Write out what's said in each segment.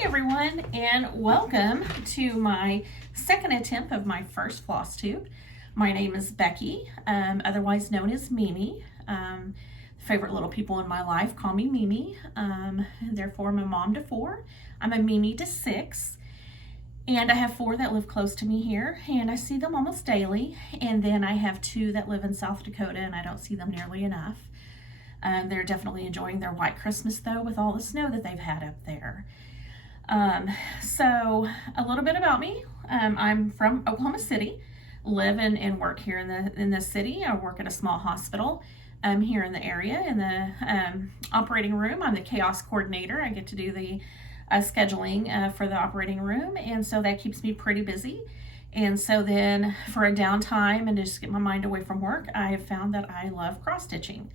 Hi everyone, and welcome to my second attempt of my first Flosstube. My name is Becky, otherwise known as Mimi. Favorite little people in my life call me Mimi. Therefore, I'm a mom to 4. I'm a Mimi to 6. And I have 4 that live close to me here, and I see them almost daily. And then I have 2 that live in South Dakota, and I don't see them nearly enough. They're definitely enjoying their white Christmas, though, with all the snow that they've had up there. So a little bit about me. I'm from Oklahoma City, live and work here in the city. I work at a small hospital here in the area in the operating room. I'm the chaos coordinator. I get to do the scheduling for the operating room, and so that keeps me pretty busy. And so then for a downtime and to just get my mind away from work, I have found that I love cross stitching.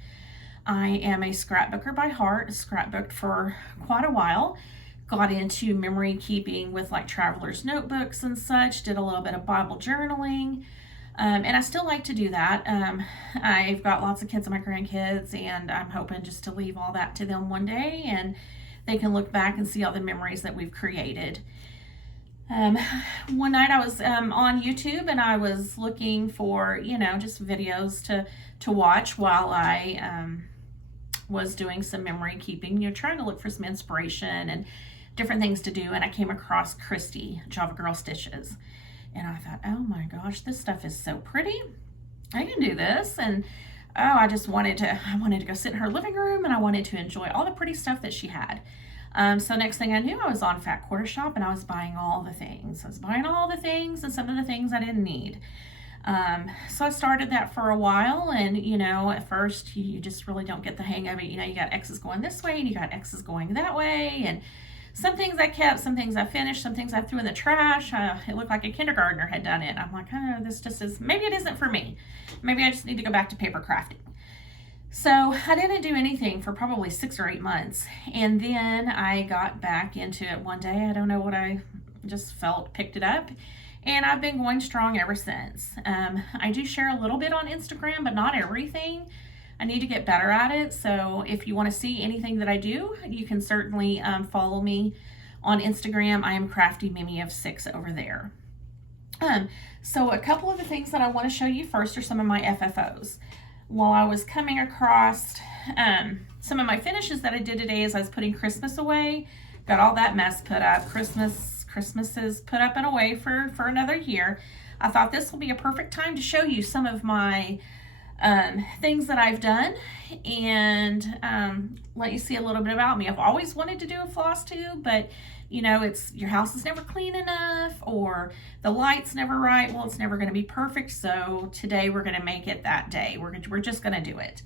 I am a scrapbooker by heart, scrapbooked for quite a while. Got into memory keeping with like traveler's notebooks and such, did a little bit of Bible journaling, and I still like to do that. I've got lots of kids and my grandkids, and I'm hoping just to leave all that to them one day and they can look back and see all the memories that we've created. One night I was on YouTube and I was looking for, just videos to watch while I was doing some memory keeping, trying to look for some inspiration and different things to do, and I came across Christy Java Girl Stitches, and I thought, oh my gosh, this stuff is so pretty. I can do this. And I wanted to go sit in her living room, and I wanted to enjoy all the pretty stuff that she had. So next thing I knew, I was on Fat Quarter Shop, and I was buying all the things. I was buying all the things and some of the things I didn't need. So I started that for a while, and at first you just really don't get the hang of it. You got X's going this way and you got X's going that way, and some things I kept, some things I finished, some things I threw in the trash. It looked like a kindergartner had done it. I'm like, oh, this just is, maybe it isn't for me. Maybe I just need to go back to paper crafting. So I didn't do anything for probably 6 or 8 months. And then I got back into it one day. I don't know what I just felt, picked it up. And I've been going strong ever since. I do share a little bit on Instagram, but not everything. I need to get better at it. So if you want to see anything that I do, you can certainly follow me on Instagram. I am Crafty Mimi of 6 over there. So a couple of the things that I want to show you first are some of my FFOs. While I was coming across some of my finishes that I did today as I was putting Christmas away, got all that mess put up. Christmas is put up and away for another year. I thought this will be a perfect time to show you some of my things that I've done and let you see a little bit about me. I've always wanted to do a Flosstube, but it's your house is never clean enough or the light's never right. Well, it's never going to be perfect. So today we're going to make it that day. We're just going to do it.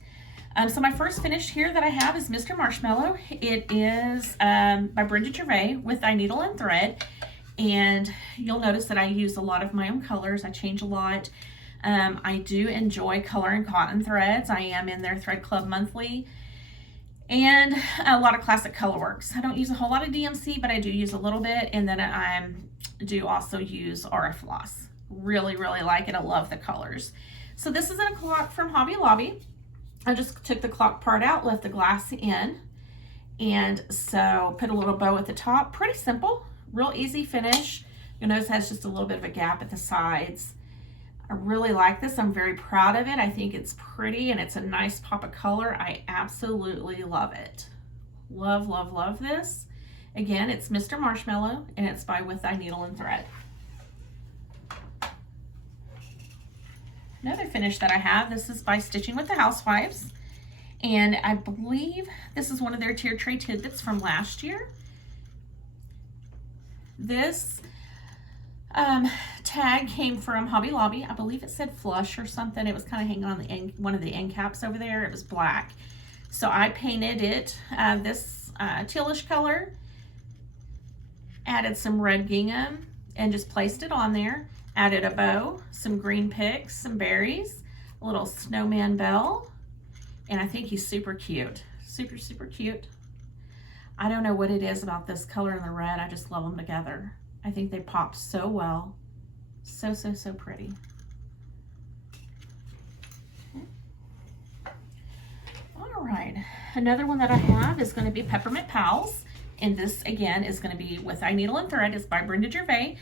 So my first finish here that I have is Mr. Marshmallow. It is by Brenda Gervais with I Needle and Thread. And you'll notice that I use a lot of my own colors. I change a lot. I do enjoy color and cotton threads. I am in their thread club monthly, and a lot of classic colorworks. I don't use a whole lot of DMC, but I do use a little bit, and then I do also use RF floss. Really, really like it. I love the colors. So this is a clock from Hobby Lobby. I just took the clock part out, left the glass in, and so put a little bow at the top. Pretty simple, real easy finish. You'll notice it has just a little bit of a gap at the sides. I really like this. I'm very proud of it. I think it's pretty and it's a nice pop of color. I absolutely love it. Love, love, love this. Again, it's Mr. Marshmallow and it's by With Thy Needle and Thread. Another finish that I have, this is by Stitching with the Housewives. And I believe this is one of their tier tray tidbits from last year. This tag came from Hobby Lobby. I believe it said Flush or something. It was kind of hanging on the end, one of the end caps over there. It was black. So I painted it this tealish color, added some red gingham, and just placed it on there. Added a bow, some green picks, some berries, a little snowman bell, and I think he's super cute. Super, super cute. I don't know what it is about this color and the red. I just love them together. I think they pop so well. So, so, so pretty. All right, another one that I have is going to be Peppermint Pals. And this, again, is going to be with I Needle and Thread. It's by Brenda Gervais.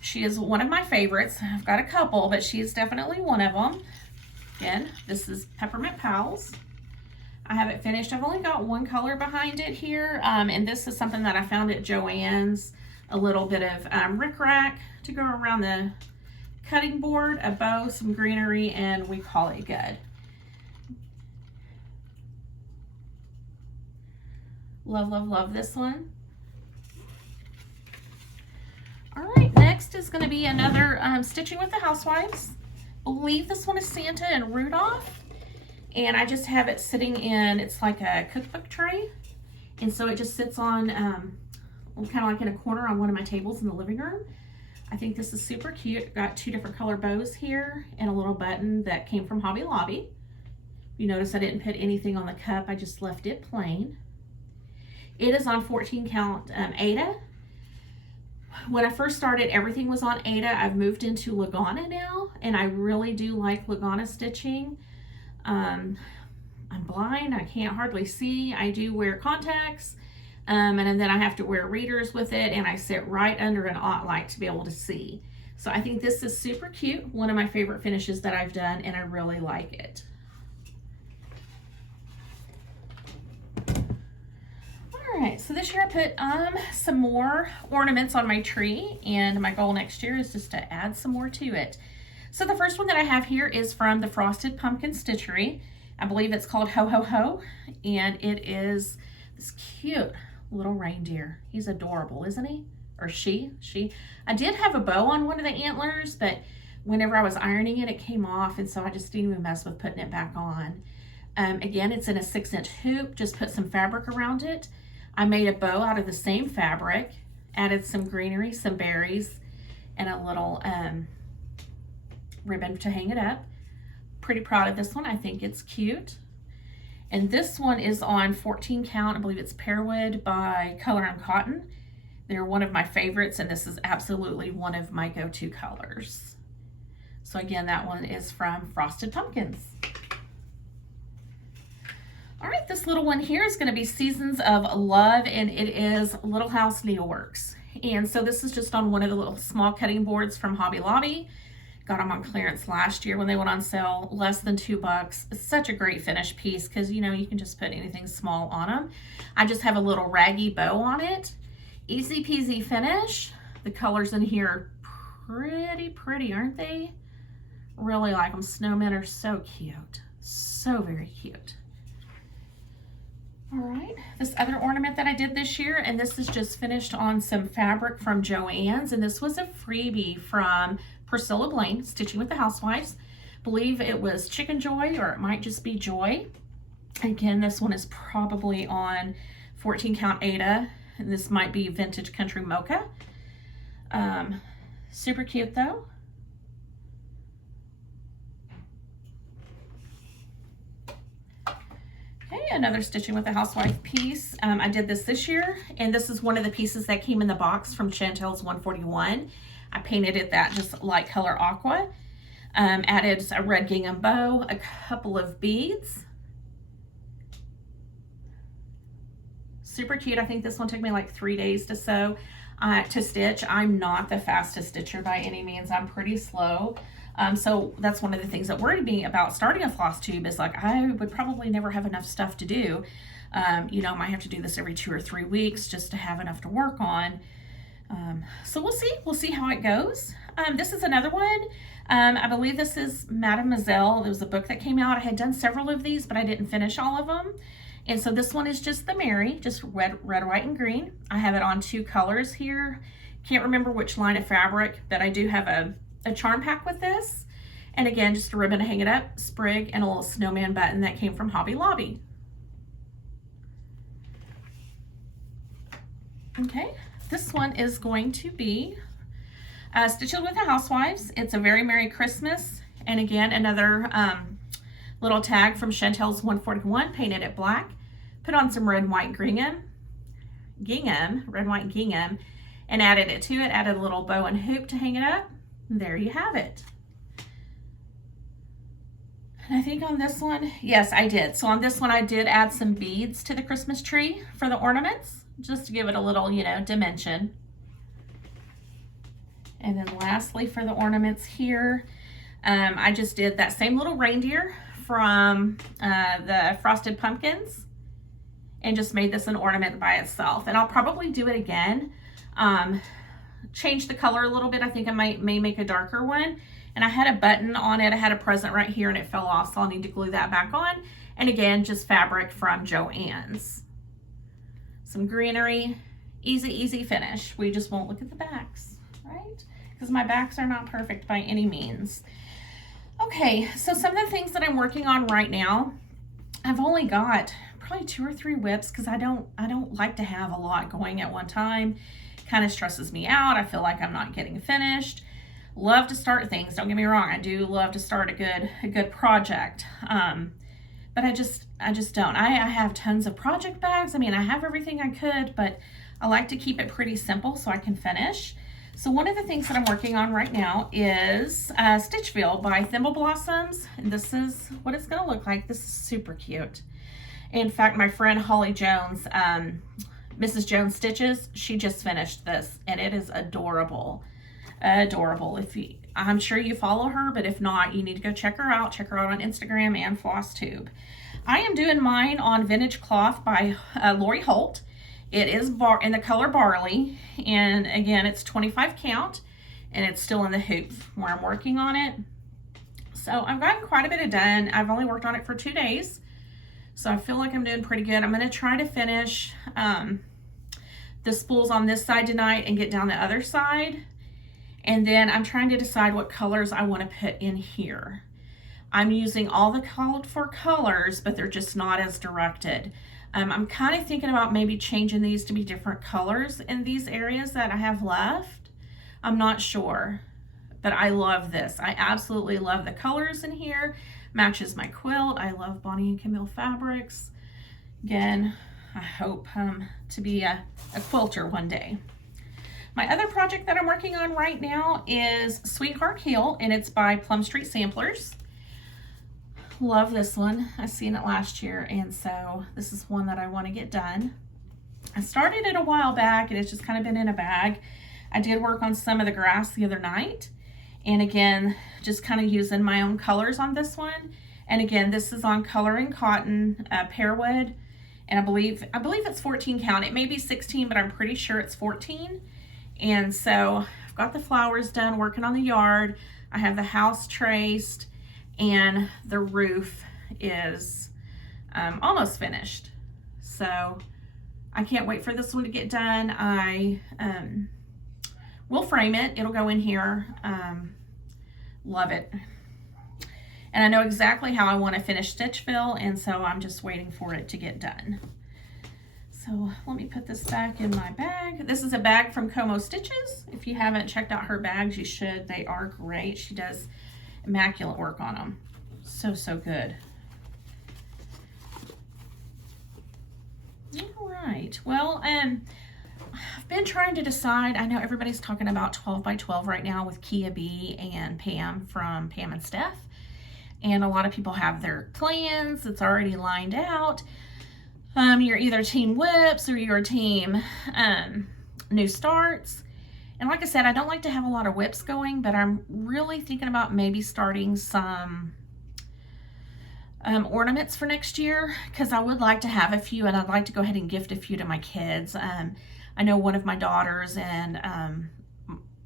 She is one of my favorites. I've got a couple, but she's definitely one of them. Again, this is Peppermint Pals. I have it finished. I've only got one color behind it here, and this is something that I found at Joann's. A little bit of rickrack to go around the cutting board, a bow, some greenery, and we call it good. Love, love, love this one. All right, next is going to be another Stitching with the Housewives. I believe this one is Santa and Rudolph. And I just have it sitting in, it's like a cookbook tray. And so it just sits on, kind of like in a corner on one of my tables in the living room. I think this is super cute. Got two different color bows here and a little button that came from Hobby Lobby. You notice I didn't put anything on the cup. I just left it plain. It is on 14 count Aida. When I first started, everything was on Aida. I've moved into Lagana now, and I really do like Lagana stitching. I'm blind, I can't hardly see. I do wear contacts, and then I have to wear readers with it, and I sit right under an light to be able to see. So I think this is super cute, one of my favorite finishes that I've done, and I really like it. Alright, so this year I put some more ornaments on my tree, and my goal next year is just to add some more to it. So the first one that I have here is from the Frosted Pumpkin Stitchery. I believe it's called Ho Ho Ho, and it is this cute little reindeer. He's adorable, isn't he? Or she. I did have a bow on one of the antlers, but whenever I was ironing it, it came off, and so I just didn't even mess with putting it back on. Again, it's in a 6-inch hoop. Just put some fabric around it. I made a bow out of the same fabric, added some greenery, some berries, and a little ribbon to hang it up. Pretty proud of this one. I think it's cute. And this one is on 14 count. I believe it's Pearwood by Color on Cotton. They're one of my favorites, and this is absolutely one of my go-to colors. So again, that one is from Frosted Pumpkins. All right, this little one here is going to be Seasons of Love, and it is Little House Needleworks. And so this is just on one of the little small cutting boards from Hobby Lobby. Got them on clearance last year when they went on sale, less than $2. It's such a great finished piece because, you know, you can just put anything small on them. I just have a little raggy bow on it. Easy peasy finish. The colors in here are pretty, aren't they? Really like them. Snowmen are so cute. So very cute. All right, this other ornament that I did this year, and this is just finished on some fabric from Joann's, and this was a freebie from Priscilla Blaine, Stitching with the Housewives. Believe it was Chicken Joy, or it might just be Joy. Again, this one is probably on 14 count Aida, and this might be Vintage Country Mocha. Super cute though. Okay, another Stitching with the Housewife piece. I did this year, and this is one of the pieces that came in the box from Chantel's 141. I painted it that just light color aqua. Added a red gingham bow, a couple of beads. Super cute. I think this one took me like 3 days to sew, to stitch. I'm not the fastest stitcher by any means. I'm pretty slow. So that's one of the things that worried me about starting a Flosstube is like, I would probably never have enough stuff to do. You know, I might have to do this every 2 or 3 weeks just to have enough to work on. So we'll see how it goes. This is another one. I believe this is Mademoiselle. There was a book that came out. I had done several of these, but I didn't finish all of them. And so this one is just the Mary, just red, white, and green. I have it on 2 colors here. Can't remember which line of fabric, but I do have a charm pack with this. And again, just a ribbon to hang it up, sprig, and a little snowman button that came from Hobby Lobby. Okay, this one is going to be Stitching with the Housewives. It's a Very Merry Christmas. And again, another little tag from Chantel's 141, painted it black. Put on some red, white gingham, red, white gingham, and added it to it. Added a little bow and hoop to hang it up. There you have it. And I think on this one, yes, I did. So on this one, I did add some beads to the Christmas tree for the ornaments. just to give it a little, you know, dimension. And then lastly for the ornaments here, I just did that same little reindeer from the Frosted Pumpkins and just made this an ornament by itself. And I'll probably do it again. Change the color a little bit. I think I may make a darker one. And I had a button on it. I had a present right here and it fell off, so I'll need to glue that back on. And again, just fabric from Joann's. Some greenery, easy finish. We just won't look at the backs, right? Because my backs are not perfect by any means. Okay, so some of the things that I'm working on right now, I've only got probably 2 or 3 whips because I don't like to have a lot going at one time. Kind of stresses me out. I feel like I'm not getting finished. Love to start things. Don't get me wrong. I do love to start a good project. But I just don't. I have tons of project bags. I mean, I have everything I could, but I like to keep it pretty simple so I can finish. So one of the things that I'm working on right now is Stitchville by Thimble Blossoms. And this is what it's going to look like. This is super cute. In fact, my friend Holly Jones, Mrs. Jones Stitches, she just finished this and it is adorable. Adorable. I'm sure you follow her, but if not, you need to go check her out. Check her out on Instagram and Flosstube. I am doing mine on Vintage Cloth by Lori Holt. It is in the color Barley, and again, it's 25 count, and it's still in the hoop where I'm working on it. So I've gotten quite a bit of done. I've only worked on it for 2 days, so I feel like I'm doing pretty good. I'm going to try to finish the spools on this side tonight and get down the other side. And then I'm trying to decide what colors I want to put in here. I'm using all the called for colors, but they're just not as directed. I'm kind of thinking about maybe changing these to be different colors in these areas that I have left. I'm not sure, but I love this. I absolutely love the colors in here. Matches my quilt. I love Bonnie and Camille fabrics. Again, I hope to be a quilter one day. My other project that I'm working on right now is Sweetheart Heel, and it's by Plum Street Samplers. Love this one. I seen it last year, and so this is one that I want to get done. I started it a while back, and it's just kind of been in a bag. I did work on some of the grass the other night, and again, just kind of using my own colors on this one. And again, this is on Coloring Cotton Pearwood, and I believe it's 14 count. It may be 16, but I'm pretty sure it's 14. And so I've got the flowers done, working on the yard. I have the house traced, and the roof is almost finished. So I can't wait for this one to get done. I will frame it. It'll go in here. Love it. And I know exactly how I want to finish Stitchville, and so I'm just waiting for it to get done. So let me put this back in my bag. This is a bag from Como Stitches. If you haven't checked out her bags, you should. They are great. She does immaculate work on them. So good. All right. Well, I've been trying to decide. I know everybody's talking about 12 by 12 right now with Kia B and Pam from Pam and Steph. And a lot of people have their plans. It's already lined out. You're either team whips or you're team new starts. And like I said, I don't like to have a lot of whips going, but I'm really thinking about maybe starting some ornaments for next year, because I would like to have a few, and I'd like to go ahead and gift a few to my kids. I know one of my daughters and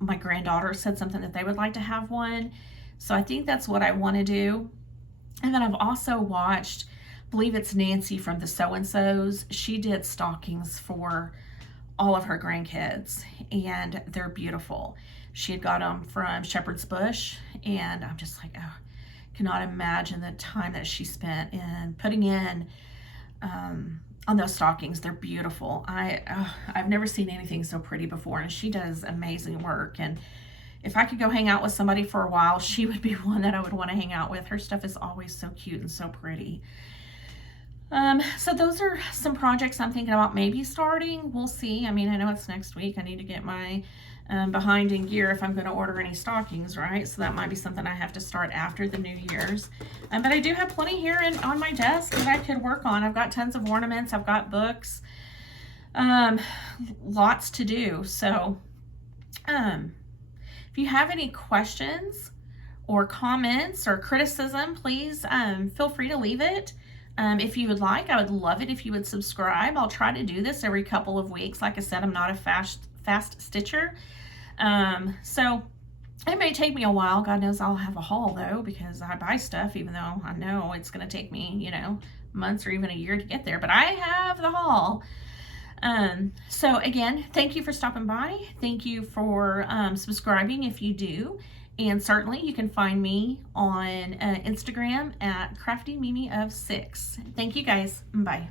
my granddaughter said something that they would like to have one. So I think that's what I want to do. And then I've also watched, I believe it's Nancy from the So-and-Sos. She did stockings for all of her grandkids, and they're beautiful. She had got them from Shepherd's Bush, and I'm just like, oh, cannot imagine the time that she spent in putting in on those stockings. They're beautiful. I've never seen anything so pretty before, and she does amazing work. And if I could go hang out with somebody for a while, she would be one that I would want to hang out with. Her stuff is always so cute and so pretty. So those are some projects I'm thinking about maybe starting. We'll see. I mean, I know it's next week. I need to get my behind in gear if I'm going to order any stockings, right? So that might be something I have to start after the New Year's. But I do have plenty here on my desk that I could work on. I've got tons of ornaments. I've got books. Lots to do. So, if you have any questions or comments or criticism, please feel free to leave it. If you would like, I would love it if you would subscribe. I'll try to do this every couple of weeks. Like I said, I'm not a fast stitcher. So it may take me a while. God knows I'll have a haul though, because I buy stuff even though I know it's going to take me, you know, months or even a year to get there, but I have the haul. So again, thank you for stopping by. Thank you for subscribing if you do. And certainly you can find me on Instagram at CraftyMimi of 6. Thank you guys. Bye.